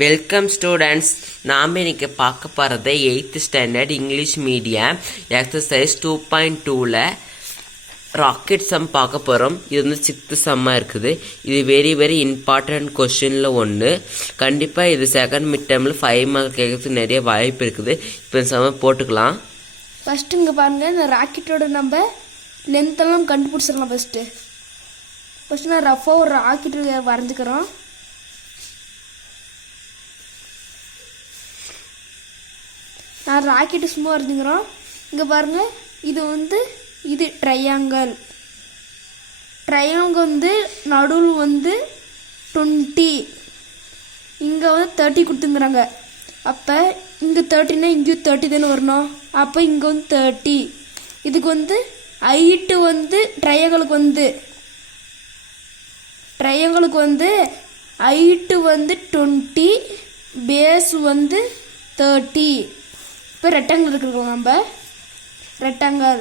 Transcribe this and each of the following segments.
Welcome students. நாம் இன்னைக்கு பார்க்க போகிறது 8th standard English medium exercise 2.2ல் ராக்கெட் சம் பார்க்க போகிறோம். இது வந்து 6th சம்மாக இருக்குது. இது வெரி இம்பார்ட்டன்ட் கொஷினில் ஒன்று. கண்டிப்பாக இது செகண்ட் மிட் டேர்மில் 5 மார்க் கேட்கறதுக்கு நிறைய வாய்ப்பு இருக்குது. இப்போ இந்த சம போட்டுக்கலாம். ஃபஸ்ட்டு இங்கே பாருங்கள், இந்த ராக்கெட்டோட நம்ம லென்த்தெல்லாம் கண்டுபிடிச்சிடலாம். ஃபஸ்ட்டு நான் ரஃபாக ஒரு ராக்கெட்டு வரைஞ்சிக்கிறோம். நான் ராக்கெட்டு சும்மா வரைஞ்சிக்கிறோம். இங்கே பாருங்கள், இது ட்ரையாங்கல் வந்து நடுவில் வந்து 20, இங்கே வந்து 30 கொடுத்துங்கிறாங்க. அப்போ இங்கே 30னா இங்கேயும் 30 தானே வரணும். அப்போ இங்கே வந்து 30. இதுக்கு வந்து ஹைட்டு வந்து ட்ரையாங்கலுக்கு வந்து ஹைட்டு வந்து 20, பேஸ் வந்து 30. இப்போ ரெக்டாங்கிள் இருக்கிறோம். நம்ம ரெக்டாங்கிள்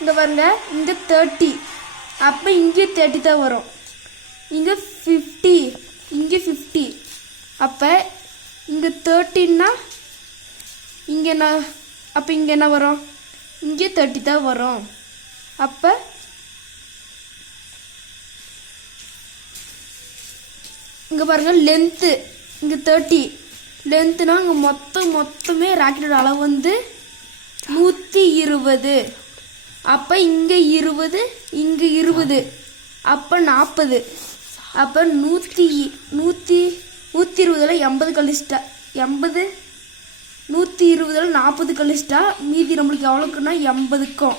இங்கே பாருங்க, இங்கே 30, அப்போ இங்கே 30 தான் வரும். இங்கே 50, இங்கே 50. அப்போ இங்கே 13னா இங்கே என்ன வரும்? இங்கே 30 தான் வரும். அப்போ இங்கே பாருங்கள், லென்த்து இங்கே 30. லென்த்துனா இங்கே மொத்தமே ராக்கெட்டோட அளவு வந்து 120. அப்போ இங்கே 20, இங்கே 20, அப்போ 40. அப்போ 120ல் 80 கழிச்சிட்டா, 120ல் 40 கழிச்சிட்டா மீதி நம்மளுக்கு எவ்வளோக்குன்னா 80க்கும்.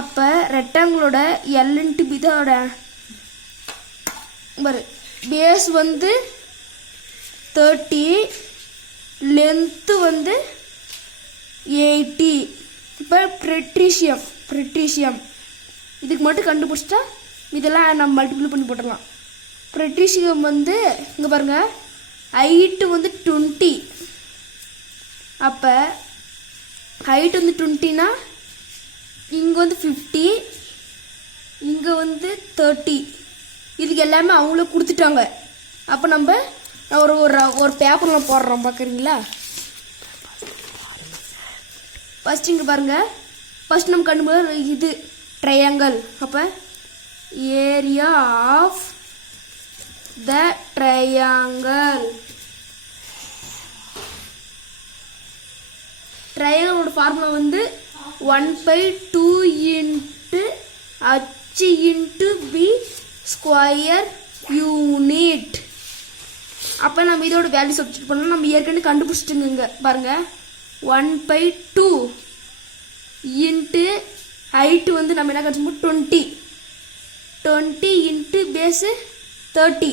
அப்போ ரெக்டாங்கிளோட L×B இதோட பேஸ் வந்து 30, லென்த்து வந்து 80. இப்போ ப்ரெட்ரீஷியம் இதுக்கு மட்டும் கண்டுபிடிச்சிட்டா இதெல்லாம் நம்ம மல்டிப்ளை பண்ணி போட்டுடலாம். ப்ரெட்ரீஷியம் வந்து இங்கே பாருங்கள், ஹைட்டு வந்து 20. அப்போ ஹைட் வந்து 20னா இங்கே வந்து 50, இங்கே வந்து 30. இதுக்கு எல்லாமே அவங்களே கொடுத்துட்டாங்க. அப்போ நம்ம ஒரு பேப்பரில் போடுறோம், பார்க்குறீங்களா? ஃபஸ்ட் இங்கே பாருங்கள், ஃபஸ்ட் நம்ம கண்டுபிடிச்ச இது ட்ரையாங்கல். அப்போ ஏரியா ஆஃப் த ட்ரையாங்கல். ட்ரையாங்கலோட ஃபார்முலா வந்து 1/2 × H × B ஸ்கொயர் யூனிட். அப்போ நம்ம இதோட வேல்யூ சப்ஸ்டிட் பண்ணலாம். நம்ம ஏற்கனவே கண்டுபிடிச்சிட்டுங்க. இங்கே பாருங்கள், 1/2 × ஹைட்டு வந்து நம்ம என்ன கண்டுபிடிச்சோம்? 20 × பேஸு 30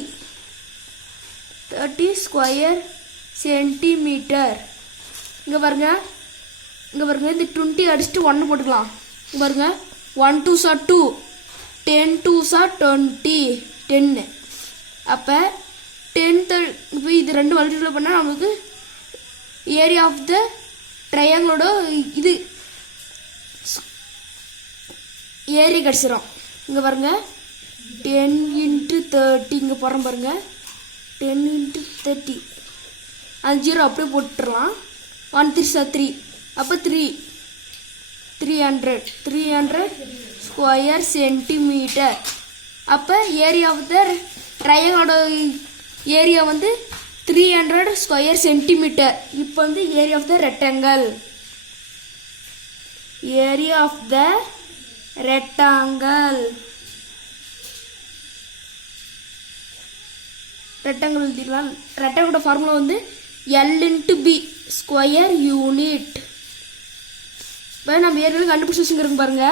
ஸ்கொயர் சென்டிமீட்டர். இங்கே பாருங்க, இந்த 20 அடிச்சுட்டு 1 போட்டுக்கலாம். இங்கே பாருங்க, 1 2s are 2, 10 2s are 20, 10. அப்போ 10 இப்போ இது ரெண்டு மல்டிப்ளை பண்ணால் நமக்கு ஏரியா ஆஃப் த ட்ரையாங்கிளோட இது ஏரியா கிடச்சிரும். இங்கே பாருங்க, 10 × 30 இங்கே போகிறோம் பாருங்க, 10 × 30. அது 0 அப்படியே போட்டுடலாம். 1 3s are 3, அப்போ 300 ஸ்கொயர் சென்டிமீட்டர். அப்போ ஏரியா ஆஃப் த ட்ரையாங்கலோட ஏரியா வந்து 300 ஸ்கொயர் சென்டிமீட்டர். இப்போ வந்து area of the rectangle, area of the rectangle எழுதிடலாம். ரெக்டாங்கிளோட ஃபார்முலா வந்து L×B ஸ்கொயர் யூனிட். இப்போ நம்ம ஏற்கனவே கண்டுபிடிச்சி வச்சுங்கிறோங்க பாருங்க.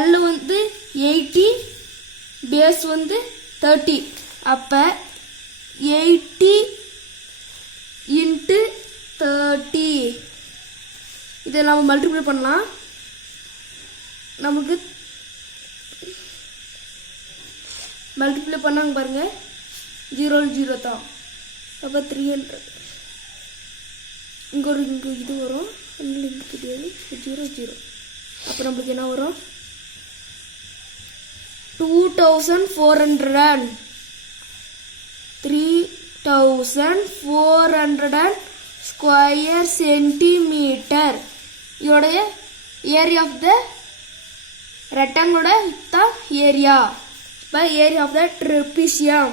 L வந்து 80, பேஸ் வந்து 30. அப்போ 80 × 30 இதை நம்ம மல்டிப்ளை பண்ணலாம். நமக்கு மல்டிப்ளை பண்ணாங்க பாருங்க, 0 தான். அப்போ 300. இங்கே இது வரும், லிங்க் கிடையாது, 0 0. அப்போ நம்மளுக்கு என்ன வரும்? 2400 3400 ஸ்கொயர் சென்டிமீட்டர். இதோடைய ஏரியா ஆஃப் த ரெக்டாங்கிளோட தான் ஏரியா. இப்போ ஏரியா ஆஃப் த ட்ரெபீசியம்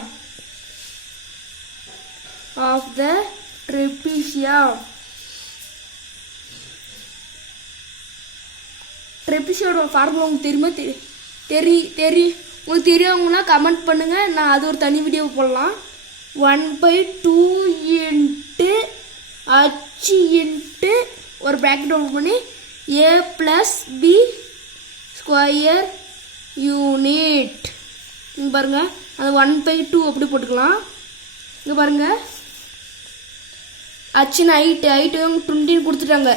ட்ரெபீசியோட ஃபார்முலா உங்களுக்கு தெரியுமா? உங்களுக்கு தெரியாதவங்கன்னா கமெண்ட் பண்ணுங்க, நான் அது ஒரு தனி வீடியோ போடலாம். 1/2 இன்ட்டு h இன்ட்டு ஒரு ப்ராக்கெட் ஓப்பன் பண்ணி a + b ஸ்கொயர் யூனிட். இங்கே பாருங்க, அது 1/2 அப்படி போட்டுக்கலாம். இங்கே பாருங்க, h ஹைட்டு 20 கொடுத்துட்டாங்க.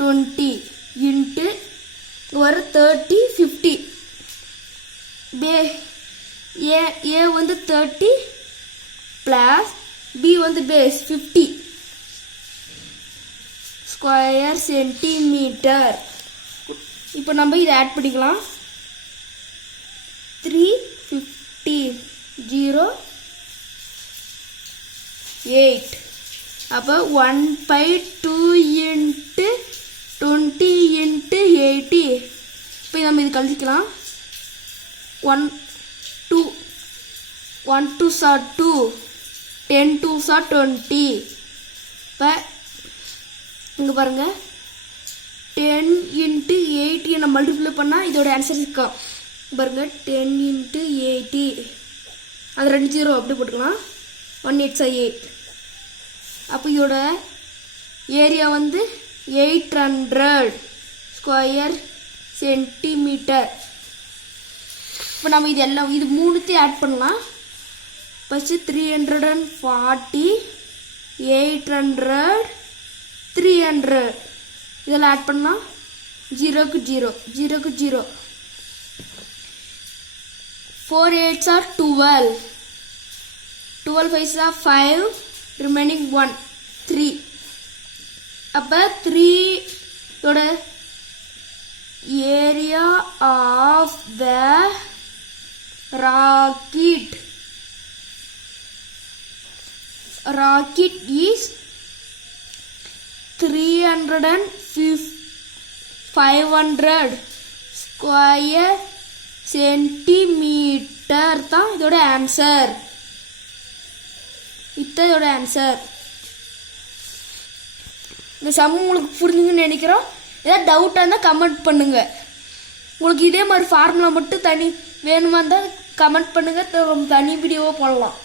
20 இன்ட்டு இங்கே வர 30 50 ஏ வந்து 30 ப்ளஸ் பி வந்து பேஸ் 50 ஸ்கொயர் சென்டிமீட்டர். இப்போ நம்ம இதை ஆட் பண்ணிக்கலாம். 350 0 8. அப்போ 1/2 இன்ட்டு 20 இன்ட்டு 80. இப்போ நம்ம இது கழிக்கலாம். 1 2 1 2s are 2 10 2s are 20. இப்போ இங்கே பாருங்க, 10 இன்ட்டு 80 நம்ம மல்டிப்ளை பண்ணால் இதோட ஆன்சர் இருக்கும். பாருங்க, 10 இன்ட்டு 80 அது 2 0 அப்படி போட்டுக்கலாம். 1 8 8. அப்போ இதோட ஏரியா வந்து 800 ஸ்கொயர் சென்டிமீட்டர். இப்போ நம்ம இது மூணுத்தையும் ஆட் பண்ணலாம். ஃபஸ்ட்டு 340 800 300 இதெல்லாம் ஆட் பண்ணால் 0க்கு 0 0க்கு 0. 4 8s are 12 12 5s are 5 remaining 1 3. அப்போ 3 ஓட area of the rocket is 500 square centimetre தான் இதோட ஆன்சர். இதோட ஆன்சர். இந்த சம் உங்களுக்கு புரிஞ்சுங்கன்னு நினைக்கிறோம். ஏதாவது டவுட்டாக இருந்தால் கமெண்ட் பண்ணுங்க. உங்களுக்கு இதே மாதிரி ஃபார்முலா மட்டும் தனி வேணுமா இருந்தால் கமெண்ட் பண்ணுங்க, தனி வீடியோவாக போடலாம்.